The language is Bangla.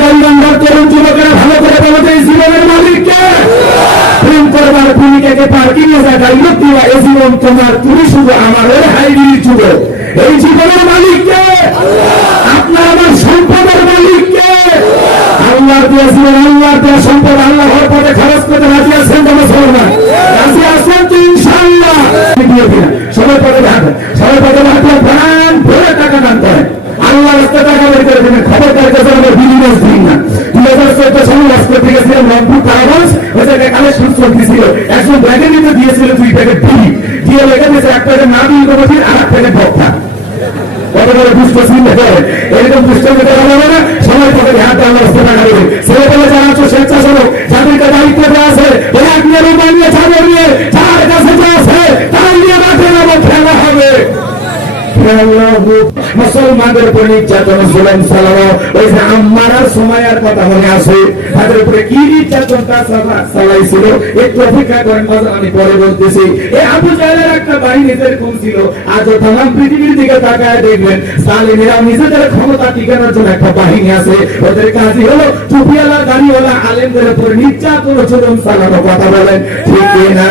গাইবান্ধার তরুণ যুবকেরা ভালো করে বলতে এই জীবনের মালিককে প্রেম করবার ভূমিকাকে পার্কিংয়ে জায়গায় দিবা এই জীবন তোমার, তুমি শুধু আমার ওই হাইব্রিড যুবক। এই জীবনের মালিককে, আপনার আমার সম্পদের মালিককে, আল্লাহর দিয়েছিলেন, আল্লাহর দেওয়া সম্পদ আল্লাহর পথে খরচ করতে রাজি আছেন তো মুসলমান? রাজি আছেন তো ইনশাআল্লাহ? সবাই পথে থাকবেন, সবাই পথে থাকলে প্রাণ ভরে টাকা দান করেন, আল্লাহ রাস্তায় টাকা বের করে দেবেন। খবরদার কাছে আমরা বিলিয়ন দিন না। 2014 সালে লস করতে গেছিলাম রংপুর কারাবাস, ওই জায়গায় কালেকশন চলতেছিল, একজন ব্যাগের নিতে দিয়েছিল 2 প্যাকেট বিড়ি, দিয়ে লেগে দিয়েছে 1 প্যাকেট না বিল কমিটির আর 1 প্যাকেট ভক্তা। কত বড় দুষ্ট চিন্তা করে, এরকম দুষ্ট মেতে হবে না। সবাই পথে হাত দেওয়ার ব্যবস্থা টাকা দেবে। ছেলে পেলে যারা আছো স্বেচ্ছাসেবক, যাদেরকে দায়িত্ব দেওয়া আছে, এক নিয়ে রোমানিয়ে ছাড়ো নিয়ে যার কাছে যা আছে তাই নিয়ে মাঠে নামো, খেলা হবে। মুসলমানদের উপর নির্যাতন জুলুম চালানো, ওই যে আম্মার আর সুমাইয়ার কথা মনে আছে, তাদের উপরে কি নির্যাতনটা চালাইছিল একটু অপেক্ষা করেন, আমি পরে বলতেছি। এই আবু জাহেলের একটা বাহিনী যেরকম ছিল, আজও তামাম পৃথিবীর দিকে তাকায় দেখবেন জালিমেরা নিজেদের ক্ষমতা টিকানোর জন্য একটা বাহিনী আছে, ওদের কাজই হলো টুপিওয়ালা দাড়িওয়ালা আলেমদের উপর নির্যাতন জুলুম চালানো। কথা বলেন ঠিক না?